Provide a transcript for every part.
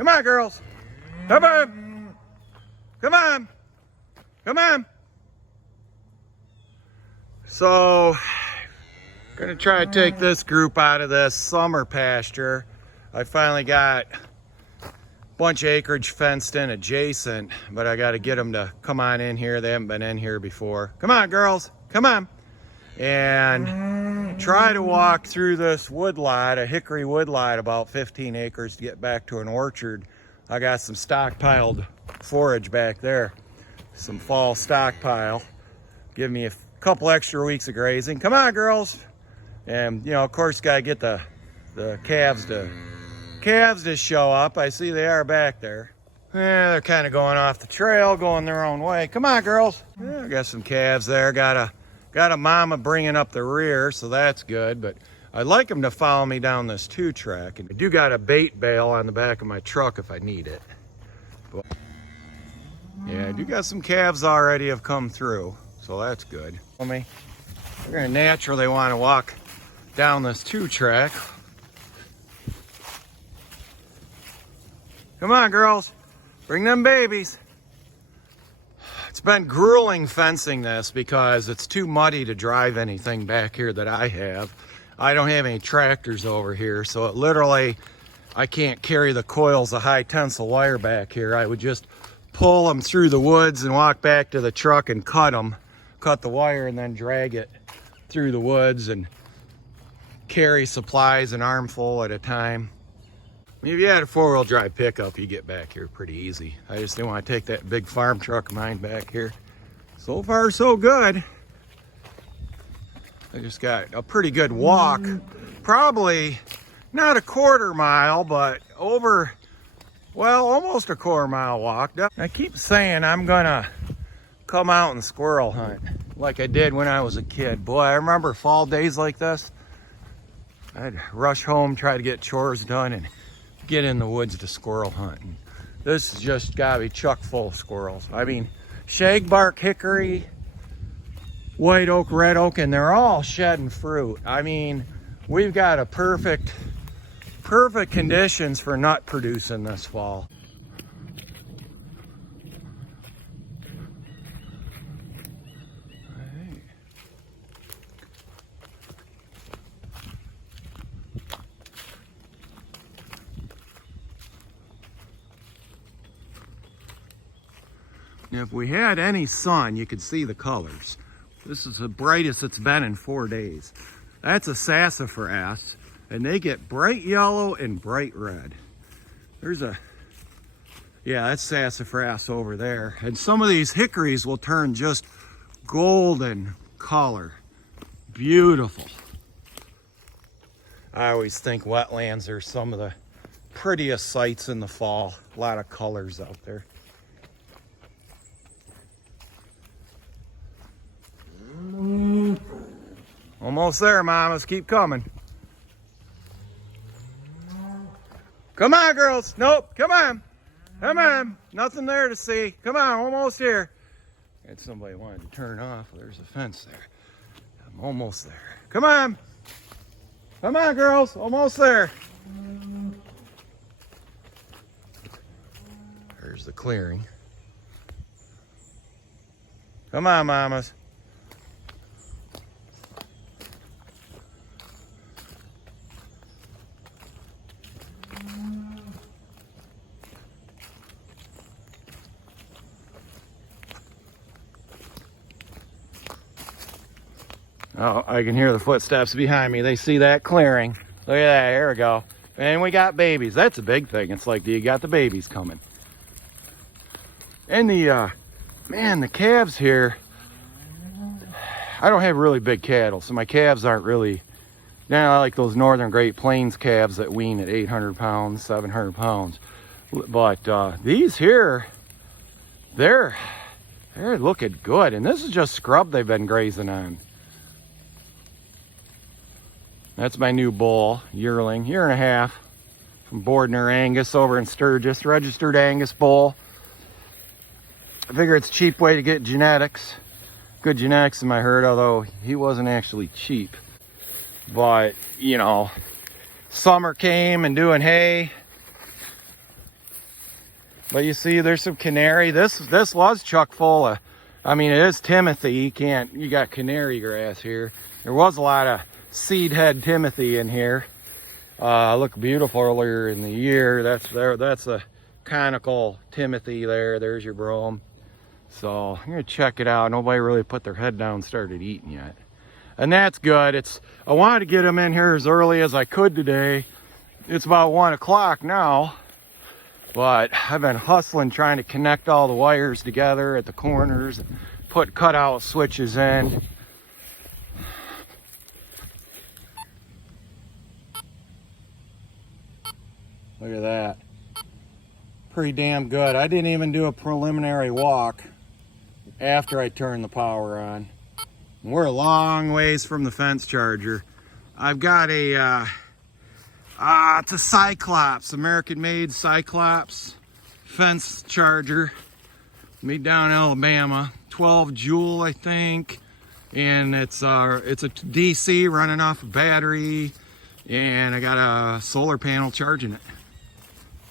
Come on, girls. Come on. Come on. Come on. So, gonna try to take this group out of this summer pasture. I finally got a bunch of acreage fenced in adjacent, but I got to get them to come on in here. They haven't been in here before. Come on, girls. Come on. And try to walk through this woodlot, a hickory woodlot, about 15 acres to get back to an orchard. I got some stockpiled forage back there, some fall stockpile. Give me a couple extra weeks of grazing. Come on, girls. And, you know, of course, got to get the calves to show up. I see they are back there. Yeah, they're kind of going off the trail, going their own way. Come on, girls. Yeah, I got some calves there. Got a mama bringing up the rear, so that's good. But I'd like them to follow me down this 2-track. And I do got a bait bale on the back of my truck if I need it. But, yeah, I do got some calves already have come through, so that's good. They're gonna naturally want to walk down this 2-track. Come on, girls. Bring them babies. It's been grueling fencing this because it's too muddy to drive anything back here that I have. I don't have any tractors over here, so it literally, I can't carry the coils of high tensile wire back here. I would just pull them through the woods and walk back to the truck and cut the wire, and then drag it through the woods and carry supplies an armful at a time. I mean, if you had a 4-wheel drive pickup, you get back here pretty easy. I just didn't want to take that big farm truck of mine back here. So far, so good. I just got a pretty good walk. Probably not a 1/4 mile, but over, well, almost a 1/4 mile walk. I keep saying I'm gonna come out and squirrel hunt like I did when I was a kid. Boy, I remember fall days like this. I'd rush home, try to get chores done, and get in the woods to squirrel hunt. And this has just gotta be chock full of squirrels. I mean, shagbark, hickory, white oak, red oak, and they're all shedding fruit. I mean, we've got a perfect conditions for nut producing this fall. If we had any sun, you could see the colors. This is the brightest it's been in 4 days. That's a sassafras, and they get bright yellow and bright red. That's sassafras over there. And some of these hickories will turn just golden color. Beautiful. I always think wetlands are some of the prettiest sights in the fall. A lot of colors out there. Almost there, mamas. Keep coming. Come on, girls. Nope. Come on. Come on. Nothing there to see. Come on. Almost here. Had somebody wanted to turn off. There's a fence there. I'm almost there. Come on. Come on, girls. Almost there. There's the clearing. Come on, mamas. Oh, I can hear the footsteps behind me. They see that clearing. Look at that. Here we go. And we got babies. That's a big thing. It's like, you got the babies coming. And the calves here, I don't have really big cattle, so my calves aren't really, I like those Northern Great Plains calves that wean at 800 pounds, 700 pounds. But these here, they're looking good. And this is just scrub they've been grazing on. That's my new bull, yearling, 1.5 years, from Bordner Angus over in Sturgis, registered Angus bull. I figure it's a cheap way to get genetics. Good genetics in my herd, although he wasn't actually cheap. But, you know, summer came and doing hay. But you see, there's some canary. This was chock full of, I mean, it is Timothy. You got canary grass here. There was a lot of seed head Timothy in here. Looked beautiful earlier in the year. That's a conical Timothy there. There's your brome. So I'm gonna check it out. Nobody really put their head down and started eating yet. And that's good. I wanted to get them in here as early as I could today. It's about 1 o'clock now, but I've been hustling trying to connect all the wires together at the corners, put cutout switches in. Look at that. Pretty damn good. I didn't even do a preliminary walk after I turned the power on. We're a long ways from the fence charger. I've got it's a Cyclops, American-made Cyclops fence charger. Made down in Alabama, 12 joule, I think. And it's a DC running off a battery, and I got a solar panel charging it.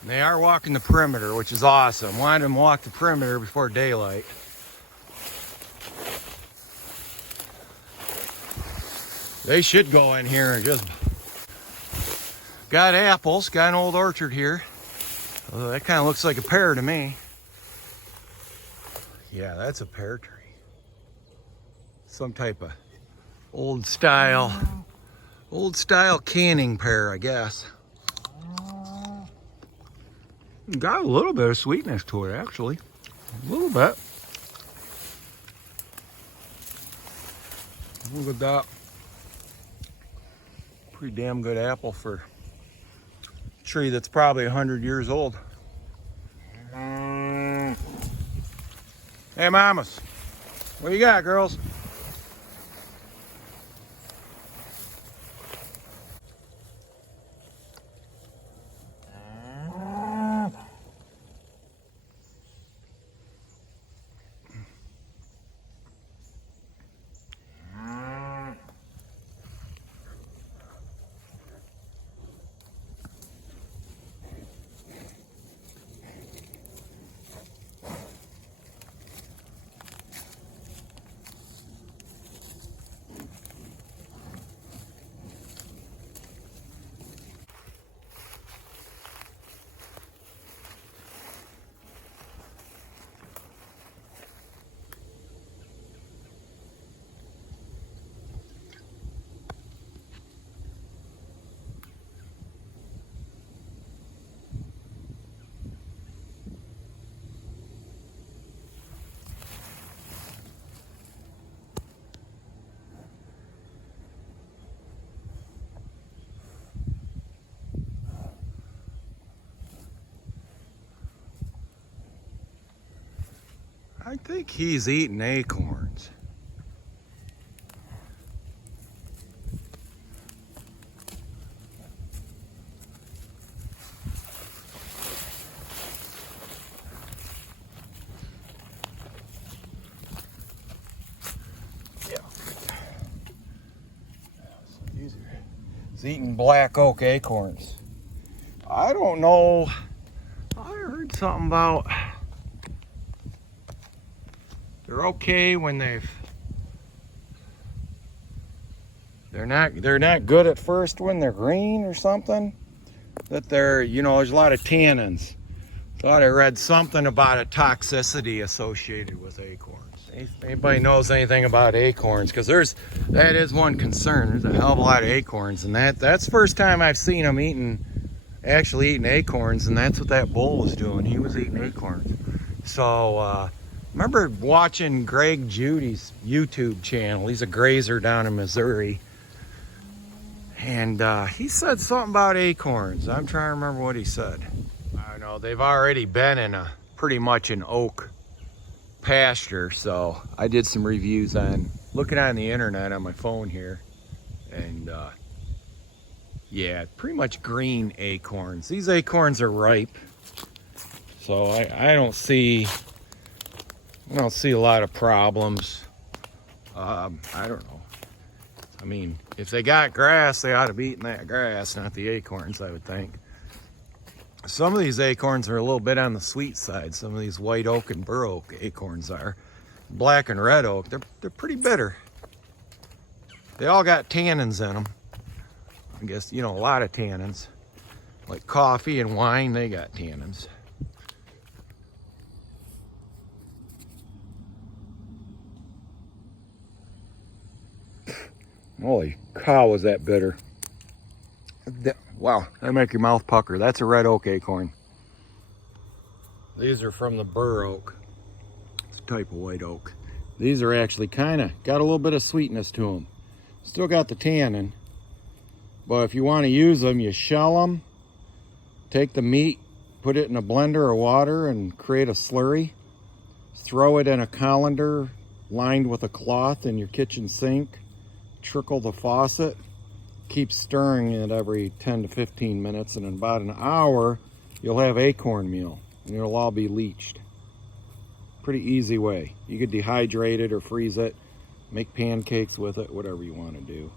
And they are walking the perimeter, which is awesome. Wanted them to walk the perimeter before daylight. They should go in here and just... Got apples, got an old orchard here. Although that kind of looks like a pear to me. Yeah, that's a pear tree. Some type of old style canning pear, I guess. Got a little bit of sweetness to it, actually. A little bit. Look at that. Pretty damn good apple for a tree that's probably 100 years old. Hey, mamas. What you got, girls? I think he's eating acorns. Yeah. He's eating black oak acorns. I don't know. I heard something about they're okay when they're not good at first when they're green or something. That they're, there's a lot of tannins. Thought I read something about a toxicity associated with acorns. If anybody knows anything about acorns, because that is one concern. There's a hell of a lot of acorns, and that's the first time I've seen them actually eating acorns, and that's what that bull was doing. He was eating acorns. So remember watching Greg Judy's YouTube channel. He's a grazer down in Missouri. And he said something about acorns. I'm trying to remember what he said. I don't know. They've already been in pretty much an oak pasture. So I did some reviews on looking on the internet on my phone here. And yeah, pretty much green acorns. These acorns are ripe. So I don't see a lot of problems. I don't know. I mean, if they got grass, they ought to be eating that grass, not the acorns, I would think. Some of these acorns are a little bit on the sweet side. Some of these white oak and bur oak acorns are. Black and red oak, they're pretty bitter. They all got tannins in them. I guess, you know, a lot of tannins. Like coffee and wine, they got tannins. Holy cow, was that bitter. Wow, that make your mouth pucker. That's a red oak acorn. These are from the bur oak. It's a type of white oak. These are actually kind of got a little bit of sweetness to them. Still got the tannin. But if you want to use them, you shell them, take the meat, put it in a blender or water and create a slurry. Throw it in a colander lined with a cloth in your kitchen sink. Trickle the faucet. Keep stirring it every 10 to 15 minutes, and in about an hour, you'll have acorn meal, and it'll all be leached. Pretty easy way. You could dehydrate it or freeze it, make pancakes with it, whatever you want to do.